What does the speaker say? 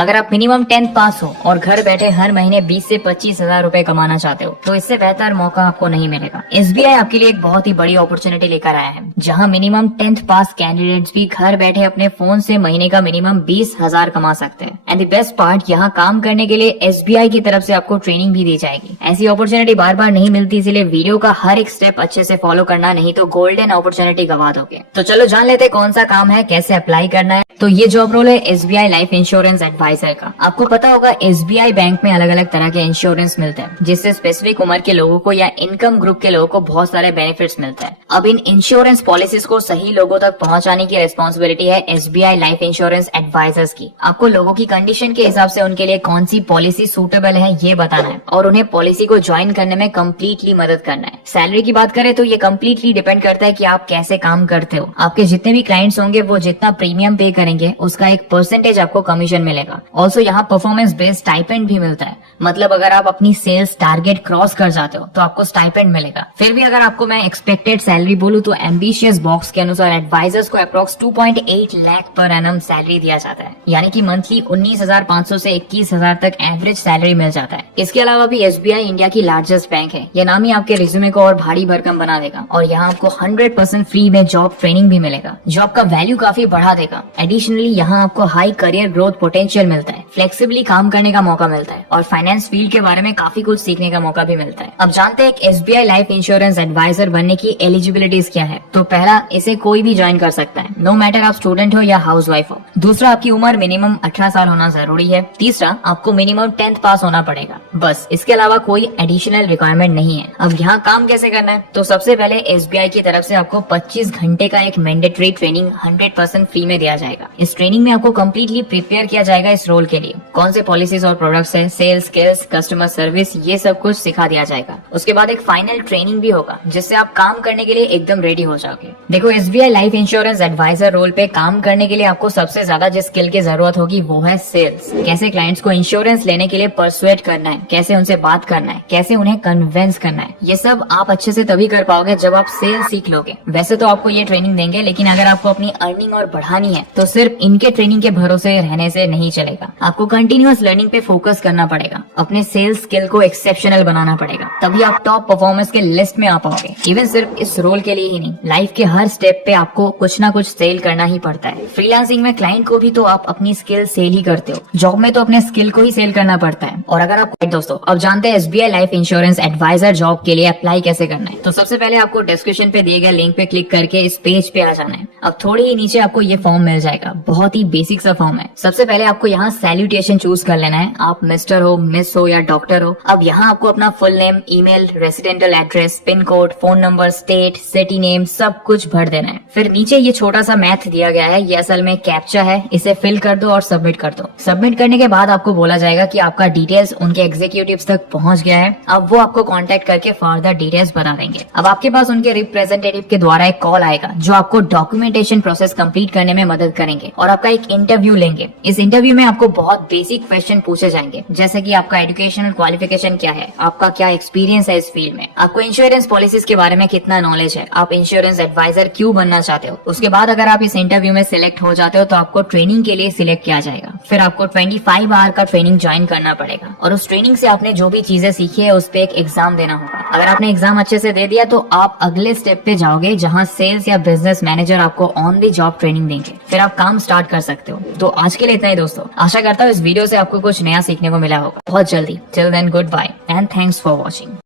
अगर आप minimum 10th पास हो और घर बैठे हर महीने 20 से 25 हजार रूपए कमाना चाहते हो तो इससे बेहतर मौका आपको नहीं मिलेगा। SBI आपके लिए एक बहुत ही बड़ी अपॉर्चुनिटी लेकर आया है, जहां मिनिमम 10th पास कैंडिडेट्स भी घर बैठे अपने फोन से महीने का मिनिमम 20,000 कमा सकते हैं। एंड द बेस्ट पार्ट, यहाँ काम करने के लिए SBI की तरफ से आपको ट्रेनिंग भी दी जाएगी। ऐसी अपॉर्चुनिटी बार बार नहीं मिलती, इसलिए वीडियो का हर एक स्टेप अच्छे से फॉलो करना, नहीं तो गोल्डन अपॉर्चुनिटी गवा दोगे। तो चलो जान लेते कौन सा काम है, कैसे अप्लाई करना है। तो ये जॉब रोल है SBI लाइफ इंश्योरेंस एडवाइजर का। आपको पता होगा SBI बैंक में अलग अलग तरह के इंश्योरेंस मिलते हैं, जिससे स्पेसिफिक उम्र के लोगों को या इनकम ग्रुप के लोगों को बहुत सारे बेनिफिट्स मिलते हैं। अब इन इंश्योरेंस पॉलिसीज को सही लोगों तक पहुंचाने की रिस्पॉन्सिबिलिटी है SBI लाइफ इंश्योरेंस एडवाइजर्स की। आपको लोगों की कंडीशन के हिसाब से उनके लिए कौन सी पॉलिसी सूटेबल है ये बताना है और उन्हें पॉलिसी को ज्वाइन करने में कम्प्लीटली मदद करना है। सैलरी की बात करें तो ये कम्प्लीटली डिपेंड करता है कि आप कैसे काम करते हो। आपके जितने भी क्लाइंट्स होंगे वो जितना प्रीमियम पे करेंगे उसका एक परसेंटेज आपको कमीशन मिलेगा। ऑल्सो यहाँ परफॉर्मेंस बेस्ड स्टाइपेंड भी मिलता है, मतलब अगर आप अपनी सेल्स टारगेट क्रॉस कर जाते हो तो आपको स्टाइपेंड मिलेगा। फिर भी अगर आपको मैं एक्सपेक्टेड सैलरी बोलूं तो एम्बिशियस बॉक्स के अनुसार एडवाइजर्स को approx 2.8 lakh per annum salary दिया जाता है, यानी कि मंथली 19,500 से 21,000 तक एवरेज सैलरी मिल जाता है। इसके अलावा भी SBI इंडिया की लार्जेस्ट बैंक है। यह नाम ही आपके रिज्यूमे को और भारी भरकम बना देगा और यहाँ आपको 100% फ्री में जॉब ट्रेनिंग भी मिलेगा, जो आपका वैल्यू काफी बढ़ा देगा। एडिशनली यहाँ आपको हाई करियर ग्रोथ पोटेंशियल मिलता है, फ्लेक्सिबली काम करने का मौका मिलता है और फाइनेंस फील्ड के बारे में काफी कुछ सीखने का मौका भी मिलता है। अब जानते हैं SBI लाइफ इंश्योरेंस एडवाइजर बनने की एलिजिबिलिटीज क्या है। तो पहला, इसे कोई भी ज्वाइन कर सकता है, नो मैटर आप स्टूडेंट हो या हाउसवाइफ हो। दूसरा, आपकी उम्र मिनिमम 18 साल होना जरूरी है। तीसरा, आपको मिनिमम 10th पास होना पड़ेगा, बस। इसके अलावा कोई एडिशनल रिक्वायरमेंट नहीं है। अब यहाँ काम कैसे करना है, तो सबसे पहले SBI की तरफ से आपको 25 घंटे का एक मैंडेटरी ट्रेनिंग 100% फ्री में दिया जाएगा। इस ट्रेनिंग में आपको कम्प्लीटली प्रिपेयर किया जाएगा इस रोल के लिए। कौन से पॉलिसीज और प्रोडक्ट्स है, सेल्स स्किल्स, कस्टमर सर्विस, ये सब कुछ सिखा दिया जाएगा। उसके बाद एक फाइनल ट्रेनिंग भी होगा, जिससे आप काम करने के लिए एकदम रेडी हो जाओगे। देखो, SBI life insurance advisor role पे काम करने के लिए आपको सबसे ज्यादा जिस स्किल की जरूरत होगी वो है सेल्स। कैसे क्लाइंट्स को इंश्योरेंस लेने के लिए परसुएट करना है, कैसे उनसे बात करना है, कैसे उन्हें कन्विंस करना है, ये सब आप अच्छे से तभी कर पाओगे जब आप सेल्स सीख लोगे। वैसे तो आपको ये ट्रेनिंग देंगे, लेकिन अगर आपको अपनी अर्निंग और बढ़ानी है तो सिर्फ इनके ट्रेनिंग के भरोसे रहने से नहीं चलेगा। आपको कंटिन्यूअस लर्निंग पे फोकस करना पड़ेगा, अपने सेल्स स्किल को एक्सेप्शनल बनाना पड़ेगा, तभी आप टॉप परफॉर्मेंस के लिस्ट में आ पाओगे। इवन सिर्फ इस रोल के लिए ही नहीं, लाइफ के हर स्टेप पे आपको कुछ ना कुछ सेल करना ही पड़ता है। फ्रीलांसिंग में क्लाइंट को भी तो आप अपनी स्किल सेल ही करते हो, जॉब में तो अपने स्किल को ही सेल करना पड़ता है। और अगर आप दोस्तों अब जानते हैं SBI life insurance advisor job के लिए अप्लाई कैसे करना है। तो सबसे पहले आपको डिस्क्रिप्शन पे दिए गए लिंक पे क्लिक करके इस पेज पे आ जाना है। अब थोड़ी ही नीचे आपको ये फॉर्म मिल जाएगा, बहुत ही बेसिक सा फॉर्म है। सबसे पहले आपको यहाँ सैल्यूटेशन चूज कर लेना है, आप मिस्टर हो, मिस हो या डॉक्टर हो। अब यहाँ आपको अपना full name, email, residential address, pin code, phone number, state, city name सब कुछ भर देना है। फिर नीचे ये छोटा सा मैथ दिया गया है, ये असल में कैप्चा है, इसे फिल कर दो और सबमिट कर दो। सबमिट करने के बाद आपको बोला जाएगा कि आपका डिटेल्स उनके एग्जीक्यूटिव्स तक पहुंच गया है। अब वो आपको कांटेक्ट करके फर्दर डिटेल्स बता देंगे। अब आपके पास उनके रिप्रेजेंटेटिव के द्वारा एक कॉल आएगा, जो आपको डॉक्यूमेंटेशन प्रोसेस कंप्लीट करने में मदद करेंगे और आपका एक इंटरव्यू लेंगे। इस इंटरव्यू में आपको बहुत बेसिक क्वेश्चन पूछे जाएंगे, जैसे कि आपका एजुकेशनल क्वालिफिकेशन क्या है, आपका क्या एक्सपीरियंस है इस फील्ड में, आपको इंश्योरेंस पॉलिसीज के बारे में कितना नॉलेज है, आप इंश्योरेंस एडवाइजर क्यों बनना चाहते हो। उसके बाद अगर आप इस इंटरव्यू में सिलेक्ट हो जाते हो तो आपको ट्रेनिंग के लिए सिलेक्ट किया जाएगा। फिर आपको 25 आवर का ट्रेनिंग ज्वाइन करना पड़ेगा और उस ट्रेनिंग से आपने जो भी चीजें सीखी है उस पे एक एग्जाम देना होगा। अगर आपने एग्जाम अच्छे से दे दिया तो आप अगले स्टेप पे जाओगे, जहां सेल्स या बिजनेस मैनेजर आपको ऑन द जॉब ट्रेनिंग देंगे। फिर आप काम स्टार्ट कर सकते हो। तो आज के लिए इतना ही दोस्तों। आशा करता हूँ इस वीडियो से आपको कुछ नया सीखने को मिला होगा बहुत जल्दी। Till then, goodbye and thanks for watching.